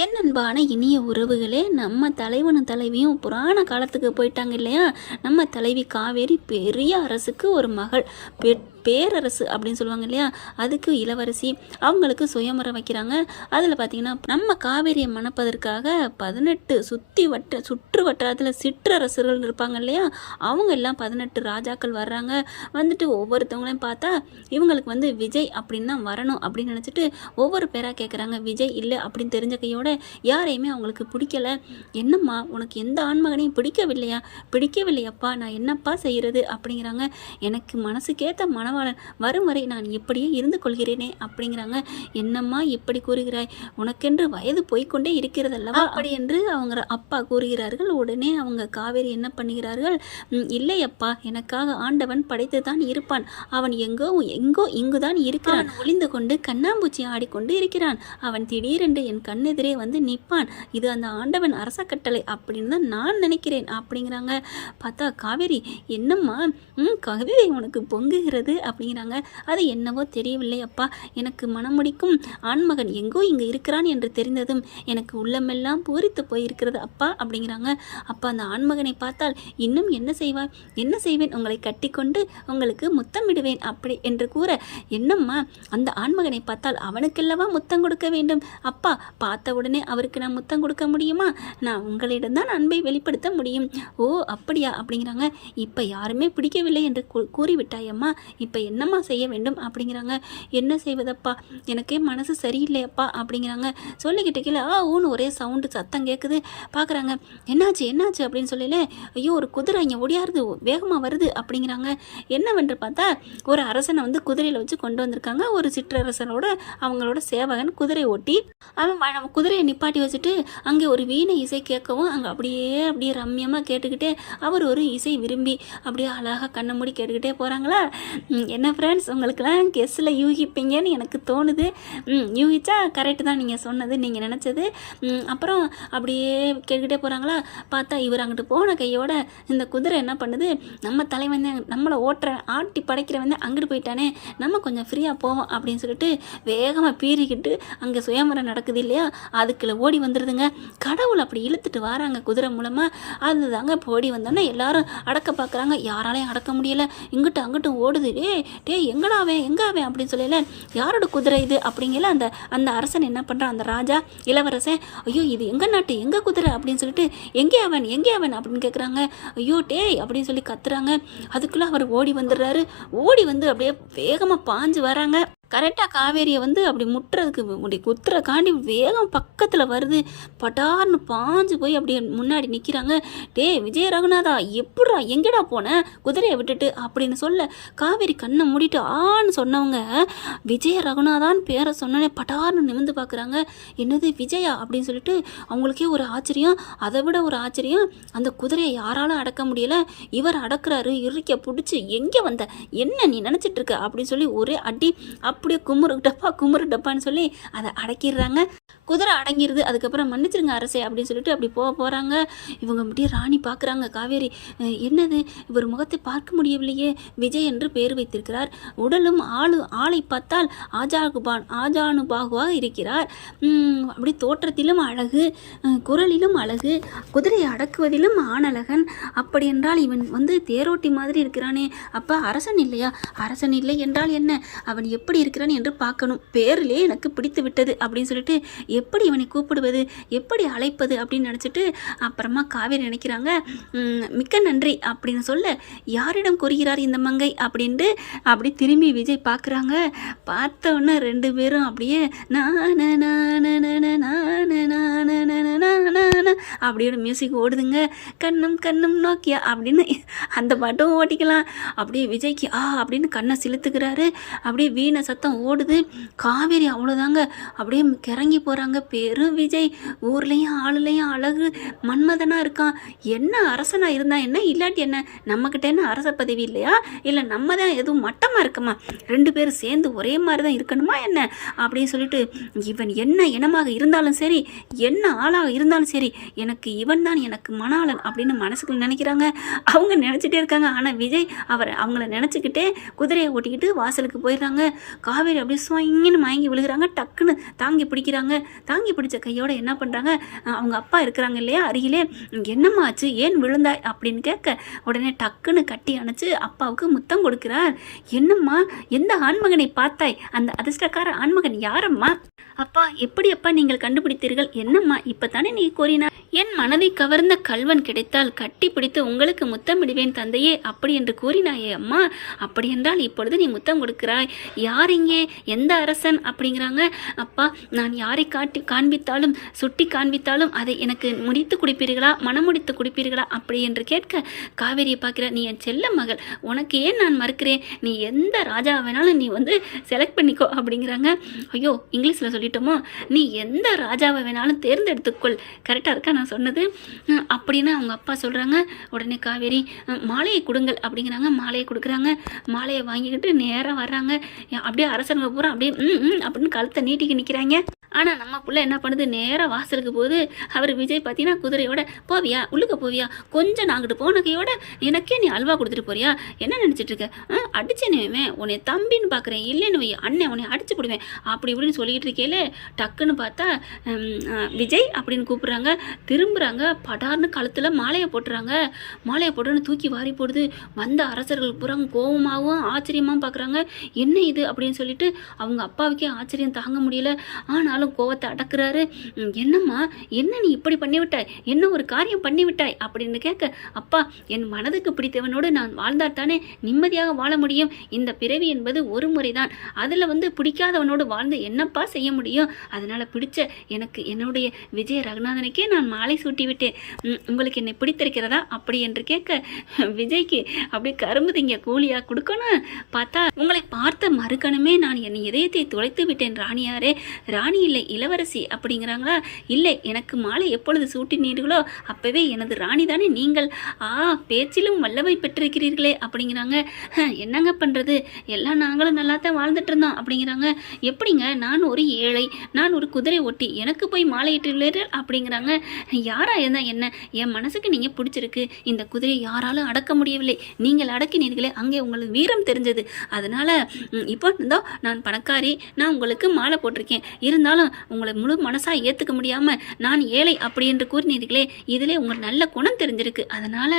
என் அன்பான இனிய உறவுகளே, நம்ம தலைவனும் தலைவியும் புராண காலத்துக்கு போயிட்டாங்க இல்லையா? நம்ம தலைவி காவேரி பெரிய அரசுக்கு ஒரு மகள், பேரரசு அப்படின்னு சொல்லுவாங்க இல்லையா? அதுக்கு இளவரசி. அவங்களுக்கு சுயமரம் வைக்கிறாங்க. அதில் பார்த்தீங்கன்னா நம்ம காவேரியை மணப்பதற்காக 18 சுற்று வட்டாரத்தில் சிற்றரசர்கள் இருப்பாங்க இல்லையா? அவங்க எல்லாம் 18 ராஜாக்கள் வர்றாங்க. வந்துட்டு ஒவ்வொருத்தவங்களையும் பார்த்தா இவங்களுக்கு விஜய் அப்படின்னு தான் வரணும் அப்படின்னு நினச்சிட்டு ஒவ்வொரு பேராக கேட்குறாங்க. விஜய் இல்லை அப்படின்னு தெரிஞ்ச கையோட யாரையுமே அவங்களுக்கு பிடிக்கல. என்னம்மா, உனக்கு எந்த ஆண்மகனையும் பிடிக்கவில்லையா? பிடிக்கவில்லையப்பா, நான் என்னப்பா செய்கிறது அப்படிங்கிறாங்க. எனக்கு மனசுக்கேற்ற மணவாளன் வரும் வரை நான் இப்படியே இருந்து கொள்கிறேனே அப்படிங்கிறாங்க. என்னம்மா இப்படி கூறுகிறாய்? உனக்கென்று வயது போய்கொண்டே இருக்கிறதல்லவா அப்படி என்று அவங்க அப்பா கூறுகிறார்கள். உடனே அவங்க காவேரி என்ன பண்ணுகிறார்கள், இல்லையப்பா, எனக்காக ஆண்டவன் படைத்து தான் இருப்பான். அவன் எங்கோ எங்கோ இங்குதான் இருக்கிறான். ஒளிந்து கொண்டு கண்ணாம்பூச்சி ஆடிக்கொண்டு இருக்கிறான். அவன் திடீரென்று என் கண்ணெதிரே நிற்பான். இது அந்த ஆண்டவன் அரச கட்டளை அப்படின்னு தான் நான் நினைக்கிறேன் அப்படிங்கிறாங்க. பார்த்தா காவேரி, என்னம்மா காவேரி உனக்கு பொங்குகிறது அப்படிங்கிறாங்க. அது என்னவோ தெரியவில்லை அப்பா, எனக்கு மனம் முடிக்கும் ஆண்மகன் எங்கோ இங்கே இருக்கிறான் என்று தெரிந்ததும் எனக்கு உள்ளமெல்லாம் பூரித்து போயிருக்கிறது அப்பா அப்படிங்கிறாங்க. அப்பா, அந்த ஆண்மகனை பார்த்தால் இன்னும் என்ன செய்வாய்? என்ன செய்வேன்? உங்களை கட்டிக்கொண்டு உங்களுக்கு முத்தம் விடுவேன் அப்படி என்று கூற, என்னம்மா, அந்த ஆண்மகனை பார்த்தால் அவனுக்கெல்லவா முத்தம் கொடுக்க வேண்டும்? அப்பா, பார்த்த உடனே அவருக்கு நான் முத்தம் கொடுக்க முடியுமா? நான் உங்களிடம் தான் அன்பை வெளிப்படுத்த முடியும். ஓ அப்படியா அப்படிங்கிறாங்க. இப்போ யாருமே பிடிக்கவில்லை என்று கூறிவிட்டாயம்மா, இப்போ என்னம்மா செய்ய வேண்டும் அப்படிங்கிறாங்க. என்ன செய்வதப்பா, எனக்கே மனசு சரியில்லையப்பா அப்படிங்கிறாங்க. சொல்லிக்கிட்டு கீழே ஊன்னு ஒரே சவுண்டு சத்தம் கேட்குது. பார்க்குறாங்க, என்னாச்சு என்னாச்சு அப்படின்னு சொல்லல, ஐயோ ஒரு குதிரை இங்கே ஒடியாருது, வேகமாக வருது அப்படிங்கிறாங்க. என்னவென்று பார்த்தா ஒரு அரசனை குதிரையில் வச்சு கொண்டு வந்திருக்காங்க. ஒரு சிற்றரசனோட அவங்களோட சேவகன் குதிரை ஓட்டி அவன் குதிரையை நிப்பாட்டி வச்சுட்டு அங்கே ஒரு வீணை இசை கேட்கவும் அங்கே அப்படியே ரம்யமாக கேட்டுக்கிட்டே அவர் ஒரு இசை விரும்பி அப்படியே அழகாக கண்ணை மூடி கேட்டுக்கிட்டே போகிறாங்களா. என்ன ஃப்ரெண்ட்ஸ், உங்களுக்கெல்லாம் கெஸ்ஸில் யூகிப்பீங்கன்னு எனக்கு தோணுது. யூகிச்சா கரெக்டு தான் நீங்கள் சொன்னது, நீங்கள் நினச்சது. அப்புறம் அப்படியே கேட்டுக்கிட்டே போகிறாங்களா. பார்த்தா இவர் அங்கிட்டு போன கையோட இந்த குதிரை என்ன பண்ணுது, நம்ம தலைவன் நம்மளை ஆட்டி படைக்கிறவன் அங்கிட்டு போயிட்டானே, நம்ம கொஞ்சம் ஃப்ரீயாக போவோம் அப்படின்னு சொல்லிட்டு வேகமாக பீறிக்கிட்டு அங்கே சுயமரம் நடக்குது இல்லையா, அதுக்குள்ள ஓடி வந்துடுதுங்க. கடவுள் அப்படி இழுத்துட்டு வராங்க குதிரை மூலமாக. அதுதாங்க ஓடி வந்தோன்னா எல்லாரும் அடக்க பார்க்குறாங்க. யாராலையும் அடக்க முடியலை. இங்கிட்டு அங்கிட்டு ஓடுது. டே எங்கடாவே எங்காவே அப்படின்னு சொல்லல, யாரோட குதிரை இது அப்படிங்கல. அந்த அரசன் என்ன பண்ணுறான், அந்த ராஜா இளவரசன், ஐயோ இது எங்கள் நாட்டு எங்கள் குதிரை அப்படின்னு சொல்லிட்டு எங்கே அவன் அப்படின்னு கேட்குறாங்க. ஐயோ டே அப்படின்னு சொல்லி கத்துறாங்க. அதுக்குள்ளே அவர் ஓடி வந்துடுறாரு. ஓடி அப்படியே வேகமாக பாஞ்சு வராங்க. கரெக்டாக காவேரியை அப்படி முட்டுறதுக்கு குத்துறக்காண்டி வேகம் பக்கத்தில் வருது. பட்டார்னு பாஞ்சு போய் அப்படியே முன்னாடி நிற்கிறாங்க. டே விஜய ரகுநாதா, எப்படா எங்கடா போன குதிரையை விட்டுட்டு அப்படின்னு சொல்ல, காவேரி கண்ணை மூடிட்டு ஆன்னு சொன்னவங்க விஜய ரகுநாதான்னு பேரை சொன்னோன்னே பட்டார்னு நிமிந்து பார்க்குறாங்க. என்னது விஜயா அப்படின்னு சொல்லிட்டு அவங்களுக்கே ஒரு ஆச்சரியம். அதை விட ஒரு ஆச்சரியம், அந்த குதிரையை யாராலும் அடக்க முடியல, இவர் அடக்குறாரு. இறுக்க பிடிச்சி எங்கே வந்த, என்ன நீ நினச்சிட்டு இருக்க அப்படின்னு சொல்லி ஒரே அடி. அப்படியே குமுறு டப்பான்னு சொல்லி அதை அடக்கிடுறாங்க. குதிரை அடங்கிடுது. அதுக்கப்புறம் மன்னிச்சிருங்க அரசே அப்படின்னு சொல்லிட்டு அப்படி போகிறாங்க. இவங்க அப்படியே ராணி பார்க்குறாங்க. காவேரி, என்னது இவர் முகத்தை பார்க்க முடியவில்லையே, விஜய் என்று பேர் வைத்திருக்கிறார். உடலும் ஆளை பார்த்தால் ஆஜானுபாகுவாக இருக்கிறார். அப்படி தோற்றத்திலும் அழகு, குரலிலும் அழகு, குதிரையை அடக்குவதிலும் ஆணழகன். அப்படி என்றால் இவன் தேரோட்டி மாதிரி இருக்கிறானே, அப்போ அரசன் இல்லையா? அரசன் இல்லை என்றால் என்ன, அவன் எப்படி இருக்கிறான் என்று பார்க்கணும். பேரிலே எனக்கு பிடித்து விட்டது அப்படின்னு சொல்லிட்டு எப்படி இவனை கூப்பிடுவது, எப்படி அழைப்பது அப்படின்னு நினச்சிட்டு அப்புறமா காவேரி நினைக்கிறாங்க. மிக்க நன்றி அப்படின்னு சொல்ல, யாரிடம் கூறுகிறார் இந்த மங்கை அப்படின்ட்டு அப்படி திரும்பி விஜய் பார்க்குறாங்க. பார்த்தோன்னே ரெண்டு பேரும் அப்படியே அப்படியோட மியூசிக் ஓடுதுங்க. கண்ணும் கண்ணும் நோக்கியா அப்படின்னு அந்த பாட்டும் ஓட்டிக்கலாம். அப்படியே விஜய்க்கு அப்படின்னு கண்ணை சிலுத்துக்கிறாரு. அப்படியே வீணை சத்தம் ஓடுது. காவேரி அவ்வளோதாங்க அப்படியே கிறங்கி போகிறாங்க. பேரும் விஜய், ஊர்லேயும் ஆளுலையும் அழகு மன்மதனாக இருக்கான். என்ன அரசனாக இருந்தா என்ன, இல்லாட்டி என்ன, நம்மக்கிட்ட என்ன அரச பதவி இல்லையா, இல்லை நம்ம தான் எதுவும் மட்டமாக இருக்கமா, ரெண்டு பேரும் சேர்ந்து ஒரே மாதிரி தான் இருக்கணுமா என்ன அப்படின்னு சொல்லிட்டு, இவன் என்ன இனமாக இருந்தாலும் சரி, என்ன ஆளாக இருந்தாலும் சரி, எனக்கு எனக்கு இவன் தான் எனக்கு மணாளன் அப்படின்னு மனசுக்குள்ள நினைக்கிறாங்க. அவங்க நினச்சிட்டே இருக்காங்க. ஆனால் விஜய் அவங்கள நினச்சிக்கிட்டே குதிரையை ஓட்டிக்கிட்டு வாசலுக்கு போயிடுறாங்க. காவேரி அப்படியே ஸ்வங்கின்னு மயங்கி விழுகிறாங்க. டக்குன்னு தாங்கி பிடிக்கிறாங்க. தாங்கி பிடிச்ச கையோட என்ன பண்ணுறாங்க, அவங்க அப்பா இருக்கிறாங்க இல்லையா அருகிலே, என்னம்மா ஆச்சு, ஏன் விழுந்தாய் அப்படின்னு கேட்க உடனே டக்குன்னு கட்டி அணைச்சு அப்பாவுக்கு முத்தம் கொடுக்கிறார். என்னம்மா, எந்த ஆண்மகனை பார்த்தாய், அந்த அதிர்ஷ்டக்கார ஆண்மகன் யாரம்மா? அப்பா, எப்படி அப்பா நீங்கள் கண்டுபிடித்தீர்கள்? என்னம்மா இப்பதானே நீ கூறினார், என் மனதை கவர்ந்த கல்வன் கிடைத்தால் கட்டி பிடித்து உங்களுக்கு முத்தமிடுவேன் தந்தையே அப்படி என்று கூறினாயே அம்மா. அப்படி என்றால் இப்பொழுது நீ முத்தம் கொடுக்கிறாய். யார் இங்கே, எந்த அரசன் அப்படிங்கிறாங்க. அப்பா, நான் யாரை காண்பித்தாலும் சுட்டி காண்பித்தாலும் அதை எனக்கு முடித்து குடிப்பீர்களா, மனமுடித்து குடிப்பீர்களா அப்படி என்று கேட்க காவேரியை பார்க்கிற, நீ என் செல்ல மகள், உனக்கு ஏன் நான் மறுக்கிறேன், நீ எந்த ராஜா வேணாலும் நீ செலக்ட் பண்ணிக்கோ அப்படிங்கிறாங்க. ஐயோ, இங்கிலீஷில் சொல்லிட்டோமோ, நீ எந்த ராஜாவை வேணாலும் தேர்ந்தெடுத்துக்கொள், கரெக்டாக இருக்கா நான் சொன்னது அப்படின்னு அவங்க அப்பா சொல்கிறாங்க. உடனே காவேரி, மாலையை கொடுங்கள் அப்படிங்கிறாங்க. மாலையை கொடுக்குறாங்க. மாலையை வாங்கிக்கிட்டு நேராக வர்றாங்க. அப்படியே அரசனுங்க பூரா அப்படியே அப்படின்னு கழுத்தை நீட்டிக்கு நிற்கிறாங்க. ஆனால் நம்ம பிள்ளை என்ன பண்ணுது, நேராக வாசலுக்கு போகுது. அவர் விஜய் பார்த்தீங்கன்னா குதிரையோட, போவியா உள்ளுக்க போவியா, கொஞ்சம் நாங்கிட்டு போனகையோட எனக்கே நீ அல்வா கொடுத்துட்டு போறியா, என்ன நினச்சிட்டு இருக்க, அடிச்சேனுவேன் உன்னை தம்பின்னு பார்க்குறேன், இல்லைன்னு வை அண்ணன் உன்னை அடிச்சு போடுவேன் அப்படி இப்படின்னு சொல்லிக்கிட்டு இருக்கேல, டக்குன்னு பார்த்தா விஜய் அப்படின்னு கூப்பிட்றாங்க. திரும்புகிறாங்க. படார்னு கழுத்தில் மாலையை போட்டுறாங்க. மாலையை போட்டுன்னு தூக்கி வாரி போடுது. வந்த அரசர்கள் பூரா கோபமாகவும் ஆச்சரியமாகவும் பார்க்குறாங்க. என்ன இது அப்படின்னு சொல்லிட்டு அவங்க அப்பாவுக்கே ஆச்சரியம் தாங்க முடியல. ஆனாலும் கோவத்தை அடக்குறாரு. என்னம்மா, என்ன நீ இப்படி பண்ணிவிட்டாய், என்ன ஒரு காரியம் பண்ணிவிட்டாய் அப்படின்னு கேட்க, அப்பா, என் மனதுக்கு பிடித்தவனோடு நான் வாழ்ந்தால்தானே நிம்மதியாக வாழ முடியும். இந்த பிறவி என்பது ஒரு முறைதான், அதில் பிடிக்காதவனோடு வாழ்ந்து என்னப்பா செய்ய முடியும். அதனால பிடிச்ச எனக்கு என்னுடைய விஜய ரகுநாதனுக்கே நான் மாலை சூட்டி விட்டேன். உங்களுக்கு என்னை பிடித்திருக்கிறதா அப்படி என்று கேட்க, விஜய்க்கு அப்படியே கரும்பு திங்க கூலியா கொடுக்கணும். பார்த்தா உங்களை பார்த்த மறுக்கணுமே நான் என் இதயத்தை துளைத்து விட்டேன் ராணியாரே. ராணி இல்லை, இளவரசி அப்படிங்கிறாங்களா. இல்லை, எனக்கு மாலை எப்பொழுது சூட்டினீர்களோ அப்பவே எனது ராணி தானே நீங்கள். பேச்சிலும் வல்லவை பெற்றிருக்கிறீர்களே அப்படிங்கிறாங்க. என்னங்க பண்ணுறது, எல்லாம் நாங்களும் நல்லா தான் வாழ்ந்துட்டு இருந்தோம் அப்படிங்கிறாங்க. எப்படிங்க, நான் ஒரு ஏழை, நான் ஒரு குதிரை ஓட்டி, எனக்கு போய் மாலையிட்டுள்ளீர்கள் அப்படிங்கிறாங்க. யாரா இருந்தால் என்ன, என் மனசுக்கு நீங்கள் பிடிச்சிருக்கு, இந்த குதிரையை யாராலும் அடக்க முடியவில்லை, நீங்கள் அடக்கினீர்களே, அங்கே உங்களுக்கு வீரம் தெரிஞ்சது. அதனால் இப்போ இருந்தோ நான் பணக்காரி, நான் உங்களுக்கு மாலை போட்டிருக்கேன், இருந்தாலும் உங்களை முழு மனசாக ஏற்றுக்க முடியாமல் நான் ஏழை அப்படி என்று கூறினீர்களே, இதிலே உங்களுக்கு நல்ல குணம் தெரிஞ்சிருக்கு. அதனால்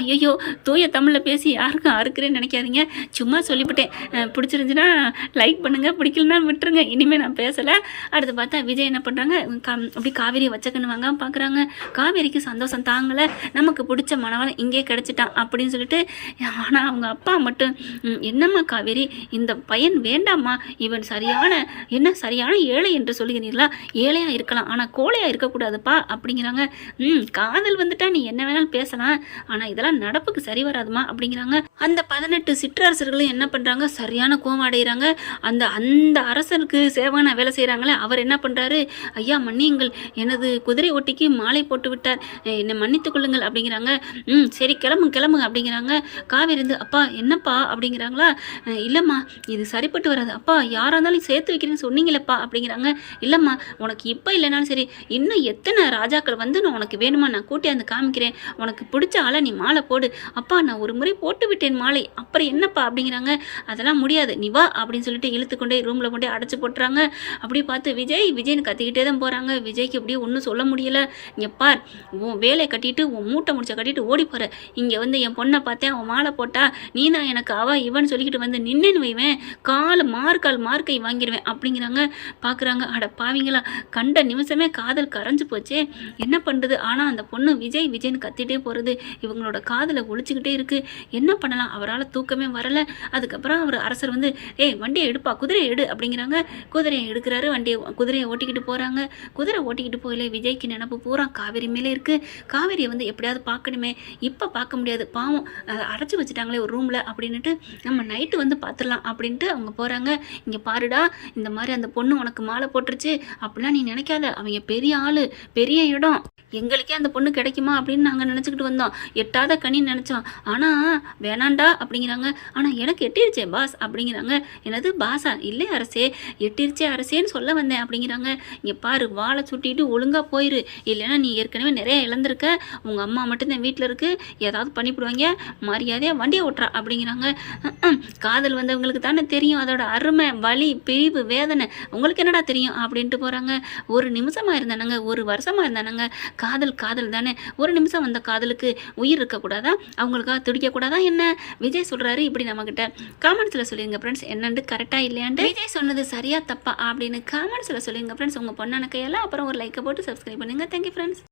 ஐயோ, தூய தமிழில் பேசி யாருக்கும் அறுக்கிறேன்னு நினைக்காதீங்க, சும்மா சொல்லிவிட்டேன். பிடிச்சிருந்துச்சுன்னா லைக் பண்ணுங்கள், பிடிக்கலன்னா விட்டுருங்க, இனிமேல் நான் பேசலை. அடுத்து பார்த்தா விஜய் என்ன பண்ணுறாங்க, அப்படி காவேரியை வச்சக்கன்னு வாங்க பார்க்குறாங்க. காவேரிக்கு சந்தோஷம் தாங்கலை, நமக்கு பிடிச்ச மனவன் இங்கே கிடச்சிட்டான் அப்படின்னு சொல்லிட்டு. ஆனால் அவங்க அப்பா மட்டும், என்னம்மா காவேரி, இந்த பையன் வேண்டாம்மா, இவன் சரியான ஏழை என்று சொல்லுகிறீர்களா, ஏழையாக இருக்கலாம் ஆனால் கோழையாக இருக்கக்கூடாதுப்பா அப்படிங்கிறாங்க. காதல் வந்துட்டா நீ என்ன வேணாலும் பேசலாம், ஆனால் இதெல்லாம் நடப்புக்கு சரி வராதுமா அப்படிங்கிறாங்க. அந்த 18 சிற்றரசர்களும் என்ன பண்ணுறாங்க, சரியான கோவம் அடைகிறாங்க. அந்த அரசனுக்கு சேவகனா வேலை செய்கிறாங்களே அவர் என்ன பண்ணுறாரு, ஐயா மன்னியுங்கள், எனது குதிரை ஓட்டிக்கு மாலை போட்டு விட்டார், என்னை மன்னித்து கொள்ளுங்கள் அப்படிங்கிறாங்க. சரி கிளம்பு அப்படிங்கிறாங்க. காவேரி இருந்து, அப்பா என்னப்பா அப்படிங்கிறாங்களா. இல்லைம்மா, இது சரிப்பட்டு வராது, அப்பா யாராக இருந்தாலும் சேர்த்து வைக்கிறேன்னு சொன்னீங்களேப்பா அப்படிங்கிறாங்க. இல்லைம்மா, உனக்கு இப்போ இல்லைனாலும் சரி, இன்னும் எத்தனை ராஜாக்கள் நான் உனக்கு வேணுமா நான் கூட்டியாந்து காமிக்கிறேன், உனக்கு பிடிச்ச ஆளை நீ மாலை போடு. அப்பா, நான் ஒரு முறை போட்டு விட்டேன் மாலை, அப்புறம் என்னப்பா அப்படிங்கிறாங்க. அதெல்லாம் முடியாது, நீ வா அப்படின்னு சொல்லிட்டு இழுத்துக்கொண்டே ரூமில் கொண்டே அடைச்சி போட்டுறாங்க. அப்படி பார்த்து விஜய்னு கத்திக்கிட்டே தான் போகிறாங்க. விஜய்க்கு அப்படியே ஒன்றும் சொல்ல முடியல. இங்கே பார், உன் வேலையை கட்டிட்டு உன் மூட்டை முடிச்ச கட்டிட்டு ஓடி போகிற, இங்கே என் பொண்ணை பார்த்தேன், அவன் மாலை போட்டா, நீ தான் எனக்கு இவன் சொல்லிக்கிட்டு நின்னுன்னு வைவேன், மார்க்கை வாங்கிடுவேன் அப்படிங்கிறாங்க. பார்க்குறாங்க. அட பாவீங்களா, கண்ட நிமிஷமே காதல் கரைஞ்சு போச்சே, என்ன பண்ணுறது. ஆனால் அந்த பொண்ணு விஜய்னு கத்திட்டே போகிறது இவங்களோட காதலை ஒழிச்சுக்கிட்டே இருக்குது. என்ன பண்ணலாம், அவரால் தூக்கமே வரலை. அதுக்கப்புறம் அவர் அரசர் வண்டியை எடுப்பா, குதிரையை எடு அப்படிங்கிறாங்க. குதிரையை எடுக்கிறாரு. குதிரையை ஓட்டிக்கிட்டு போகிறாங்க. குதிரை ஓட்டிக்கிட்டு போகல. விஜய்க்கு நினப்பு பூரா காவேரி மேலே இருக்குது. காவேரியை எப்படியாவது பார்க்கணுமே, இப்போ பார்க்க முடியாது, பாவம் அடைச்சி வச்சுட்டாங்களே ஒரு ரூமில் அப்படின்ட்டு, நம்ம நைட்டு பார்த்துடலாம் அப்படின்ட்டு அவங்க போகிறாங்க. இங்கே பாருடா, இந்த மாதிரி அந்த பொண்ணு உனக்கு மாலை காலை போட்டுருச்சு அப்படிலாம் நீ நினைக்காத. அவங்க பெரிய ஆளு, பெரிய இடம். எங்களுக்கே அந்த பொண்ணு கிடைக்குமா அப்படின்னு நாங்கள் நினச்சிக்கிட்டு வந்தோம். எட்டாத கனின்னு நினச்சோம். ஆனால் வேணாண்டா அப்படிங்கிறாங்க. ஆனால் எனக்கு எட்டிருச்சே பாஸ் அப்படிங்கிறாங்க. என்னது பாஸா? இல்லை அரசே, எட்டிருச்சே அரசேன்னு சொல்ல வந்தேன் அப்படிங்கிறாங்க. இங்கே பாரு, வாழை சுட்டிட்டு ஒழுங்காக போயிரு, இல்லைன்னா நீ ஏற்கனவே நிறைய இழந்திருக்க. உங்கள் அம்மா மட்டும்தான் வீட்டில் இருக்குது, ஏதாவது பண்ணிவிடுவாங்க, மரியாதையாக வண்டியை ஓட்டுறா அப்படிங்கிறாங்க. காதல் வந்தவங்களுக்கு தானே தெரியும் அதோட அருமை, வலி, பிரிவு, வேதனை. உங்களுக்கு என்னடா தெரியும் அப்படின்ட்டு போகிறாங்க. ஒரு நிமிஷமாக இருந்தானுங்க, ஒரு வருஷமாக இருந்தானுங்க. காதல் காதல் தானே. ஒரு நிமிஷம் வந்த காதலுக்கு உயிர் இருக்கக்கூடாதா? அவங்களுக்காக துடிக்கக்கூடாதா என்ன? விஜய் சொல்கிறாரு இப்படி நம்மக்கிட்ட. காமெண்ட்ஸில் சொல்லிடுங்க ஃப்ரெண்ட்ஸ், என்னண்டு கரெக்டாக இல்லையாண்டு, விஜய் சொன்னது சரியா தப்பா அப்படின்னு காமெண்ட்ஸில் சொல்லிடுங்க ஃப்ரெண்ட்ஸ். உங்கள் பொண்ணான கையால் அப்புறம் ஒரு லைக்கை போட்டு சப்ஸ்கிரைப் பண்ணுங்கள். Thank you friends.